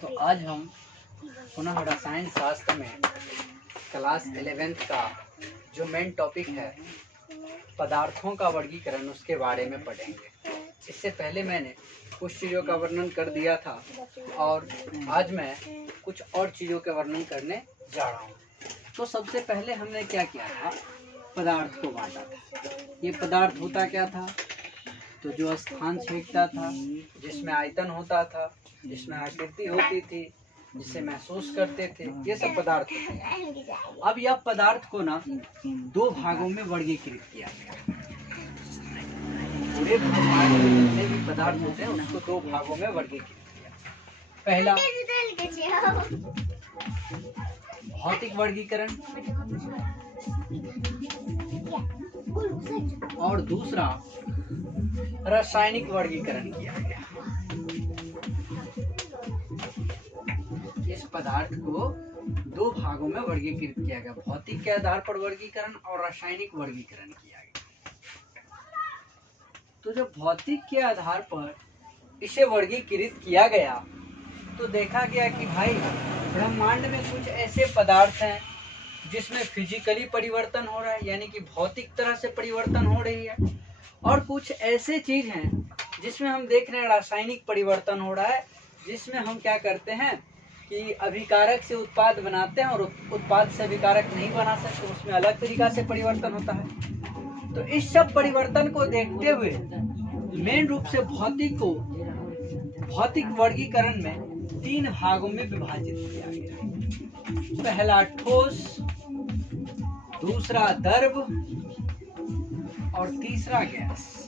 तो आज हम पुनः रसायन शास्त्र में क्लास 11th का जो मेन टॉपिक है पदार्थों का वर्गीकरण, उसके बारे में पढ़ेंगे। इससे पहले मैंने कुछ चीज़ों का वर्णन कर दिया था और आज मैं कुछ और चीज़ों का वर्णन करने जा रहा हूँ। तो सबसे पहले हमने क्या किया था, पदार्थ को बांटा था। ये पदार्थ होता क्या था, तो जो स्थान छेदता था, जिसमें आयतन होता था, जिसमें आकृति होती थी, जिसे महसूस करते थे, ये सब पदार्थ होते। अब यह पदार्थ को ना दो भागों में वर्गीकृत किया गया। पूरे ब्रह्मांड में जितने भी पदार्थ होते हैं उसको दो भागों में वर्गीकृत किया। पहला भौतिक वर्गीकरण और दूसरा रासायनिक वर्गीकरण किया गया। इस पदार्थ को दो भागों में वर्गीकृत किया गया, भौतिक के आधार पर वर्गीकरण और रासायनिक वर्गीकरण किया गया। तो जब भौतिक के आधार पर इसे वर्गीकृत किया गया तो देखा गया कि भाई ब्रह्मांड में कुछ ऐसे पदार्थ हैं जिसमें फिजिकली परिवर्तन हो रहा है, यानी कि भौतिक तरह से परिवर्तन हो रही है, और कुछ ऐसे चीज हैं जिसमें हम देख रहे हैं रासायनिक परिवर्तन हो रहा है, जिसमें हम क्या करते हैं कि अभिकारक से उत्पाद बनाते हैं और उत्पाद से अभिकारक नहीं बना सकते, तो उसमें अलग तरीका से परिवर्तन होता है। तो इस सब परिवर्तन को देखते हुए मेन रूप से भौतिक वर्गीकरण में तीन भागों में विभाजित किया गया। पहला ठोस, दूसरा द्रव और तीसरा गैस।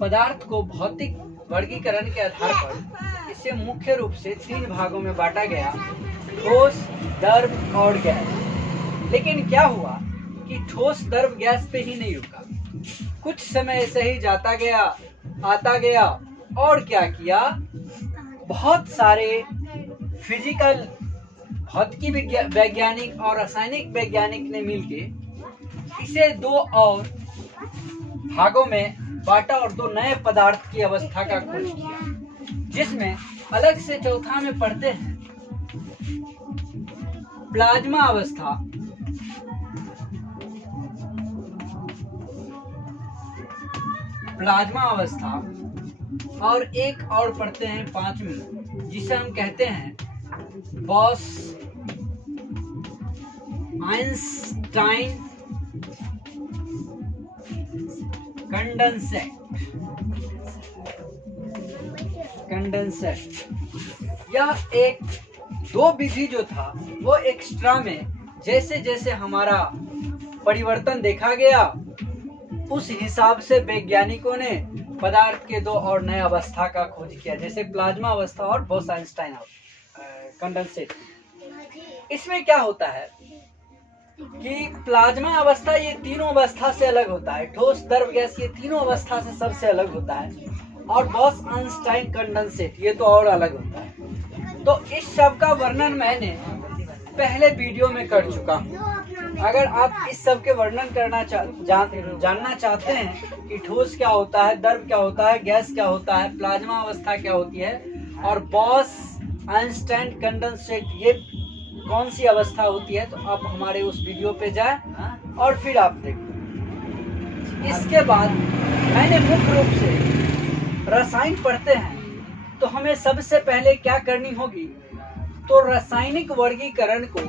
पदार्थ को भौतिक वर्गीकरण के आधार पर इसे मुख्य रूप से तीन भागों में बांटा गया, ठोस, द्रव और गैस। लेकिन क्या हुआ कि ठोस, द्रव, गैस पे ही नहीं रुका, कुछ समय ऐसे ही जाता गया, आता गया, और क्या किया, बहुत सारे फिजिकल भौतिकी वैज्ञानिक और रासायनिक वैज्ञानिक ने मिलके इसे दो और भागों में बांटा और दो नए पदार्थ की अवस्था का खोज किया, जिसमें अलग से चौथा में पढ़ते हैं प्लाज्मा अवस्था, और एक और पढ़ते हैं पांचवी, जिसे हम कहते हैं बॉस आइंस्टाइन कंडेंसेट। यह एक दो विधि जो था वो एक्स्ट्रा में जैसे जैसे हमारा परिवर्तन देखा गया, उस हिसाब से वैज्ञानिकों ने पदार्थ के दो और नए अवस्था का खोज किया, जैसे प्लाज्मा अवस्था और बॉस आइंस्टाइन कंडेंसेट। इसमें क्या होता है कि प्लाज्मा अवस्था ये तीनों अवस्था से अलग होता है, ठोस, द्रव, गैस ये तीनों अवस्था से सबसे अलग होता है, और बॉस आइंस्टाइन कंडेंसेट ये तो और अलग होता है। तो इस सब का वर्णन मैंने पहले वीडियो में कर चुका हूँ। अगर आप इस सब के वर्णन करना जानना चाहते हैं कि ठोस क्या होता है, द्रव क्या होता है, गैस क्या होता है, प्लाज्मा अवस्था क्या होती है, और बॉस आइंस्टाइन कंडेंसेट ये कौन सी अवस्था होती है, तो आप हमारे उस वीडियो पे जाएं और फिर आप देखें। इसके बाद मैंने मुख्य रूप से रसायन पढ़ते हैं, तो हमें सबसे पहले क्या करनी होगी, तो रासायनिक वर्गीकरण को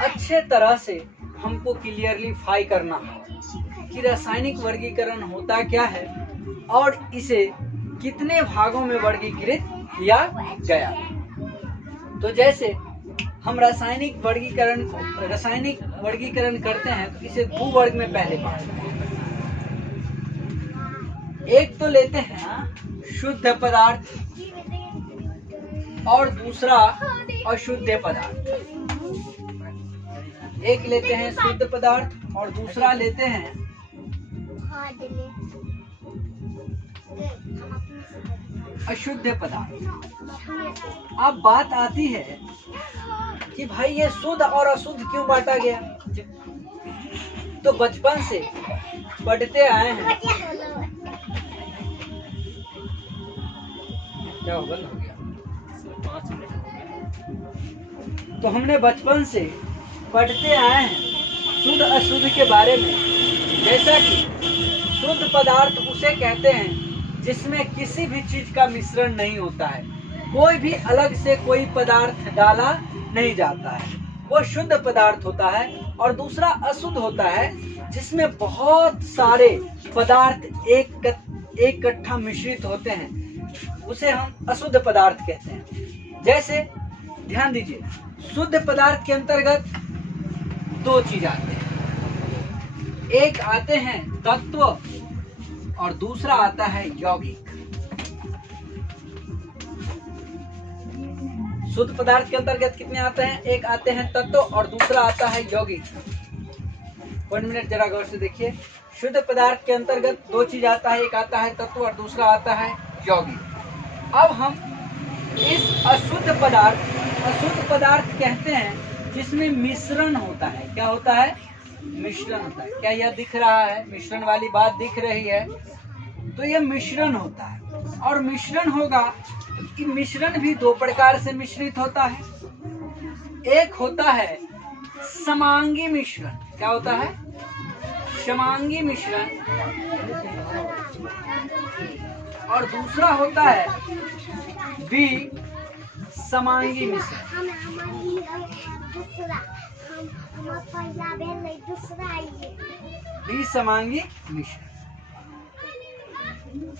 अच्छे तरह से हमको क्लियरलीफाई करना है कि रासायनिक वर्गीकरण होता क्या है और इसे कितने भागों में वर्गीकृत किया गया। तो जैसे हम रासायनिक वर्गीकरण करते हैं तो इसे दो वर्ग में पहले बांटते हैं। एक तो लेते हैं शुद्ध पदार्थ और दूसरा अशुद्ध पदार्थ। एक लेते हैं शुद्ध पदार्थ और दूसरा लेते हैं अशुद्ध पदार्थ। अब बात आती है कि भाई ये शुद्ध और अशुद्ध क्यों बांटा गया। तो बचपन से पढ़ते आए हैं क्या हो बंद हो गया? 5 मिनट हो गया। तो हमने बचपन से पढ़ते आए हैं शुद्ध अशुद्ध के बारे में, जैसा कि शुद्ध पदार्थ उसे कहते हैं जिसमें किसी भी चीज का मिश्रण नहीं होता है, कोई भी अलग से कोई पदार्थ डाला नहीं जाता है, वो शुद्ध पदार्थ होता है। और दूसरा अशुद्ध होता है जिसमें बहुत सारे पदार्थ एक इकट्ठा मिश्रित होते हैं, उसे हम अशुद्ध पदार्थ कहते हैं। जैसे ध्यान दीजिए, शुद्ध पदार्थ के अंतर्गत 2 चीज आते हैं, एक आते हैं तत्व और दूसरा आता है यौगिक। शुद्ध पदार्थ के अंतर्गत कितने आते हैं? एक आते हैं तत्व और दूसरा आता है यौगिक। 1 मिनट जरा गौर से देखिए, शुद्ध पदार्थ के अंतर्गत 2 चीज आता है, एक आता है तत्व और दूसरा आता है यौगिक। अब हम इस अशुद्ध पदार्थ कहते हैं जिसमें मिश्रण होता है। क्या होता है? मिश्रण होता है। क्या यह दिख रहा है? मिश्रण वाली बात दिख रही है, तो यह मिश्रण होता है। और मिश्रण होगा कि मिश्रण भी 2 प्रकार से मिश्रित होता है। एक होता है समांगी मिश्रण। क्या होता है? समांगी मिश्रण। और दूसरा होता है विसमांगी मिश्रण। विसमांगी मिश्रण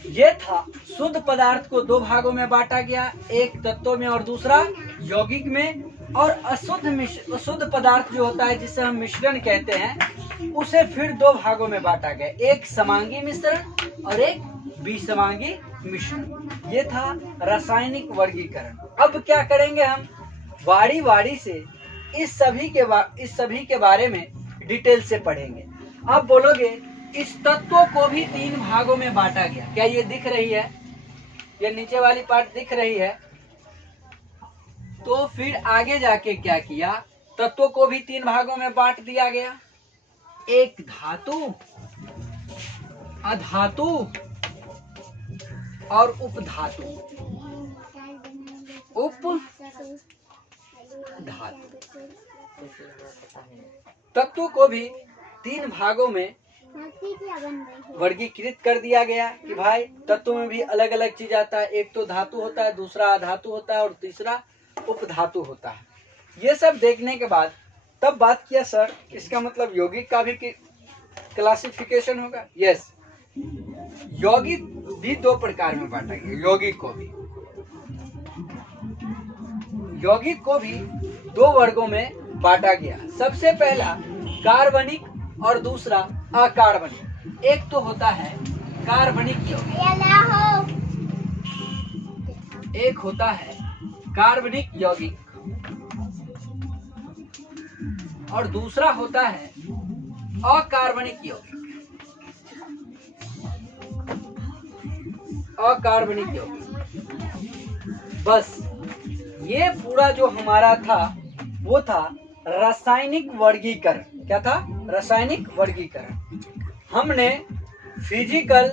ये था शुद्ध पदार्थ को 2 भागों में बांटा गया, एक तत्व में और दूसरा यौगिक में। और अशुद्ध पदार्थ जो होता है जिसे हम मिश्रण कहते हैं, उसे फिर 2 भागों में बांटा गया, एक समांगी मिश्रण और एक विसमांगी मिश्रण। ये था रासायनिक वर्गीकरण। अब क्या करेंगे हम? वारी से इस सभी के बारे में डिटेल से पढ़ेंगे। आप बोलोगे इस तत्व को भी 3 भागों में बांटा गया। क्या ये दिख रही है? ये नीचे वाली पार्ट दिख रही है? तो फिर आगे जाके क्या किया? तत्व को भी 3 भागों में बांट दिया गया, एक धातु, अधातु और उपधातु। तत्व को भी 3 भागों में वर्गीकृत कर दिया गया कि भाई तत्व में भी अलग अलग चीज आता है, एक तो धातु होता है, दूसरा अधातु होता है और तीसरा उपधातु होता है। ये सब देखने के बाद तब बात किया, सर इसका मतलब यौगिक का भी क्लासिफिकेशन होगा। यस, यौगिक भी 2 प्रकार में बांटा गया। यौगिक को भी 2 वर्गों में बांटा गया। सबसे पहला कार्बनिक और दूसरा अकार्बनिक। एक तो होता है कार्बनिक यौगिक, एक होता है कार्बनिक यौगिक और दूसरा होता है अकार्बनिक यौगिक। अकार्बनिक यौगिक। बस ये पूरा जो हमारा था वो था रासायनिक वर्गीकरण। क्या था? रासायनिक वर्गीकरण। हमने फिजिकल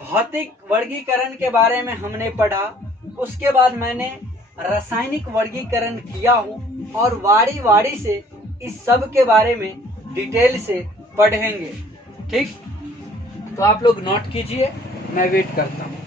भौतिक वर्गीकरण के बारे में हमने पढ़ा, उसके बाद मैंने रासायनिक वर्गीकरण किया हूँ और वारी से इस सब के बारे में डिटेल से पढ़ेंगे। ठीक, तो आप लोग नोट कीजिए, मैं वेट करता हूँ।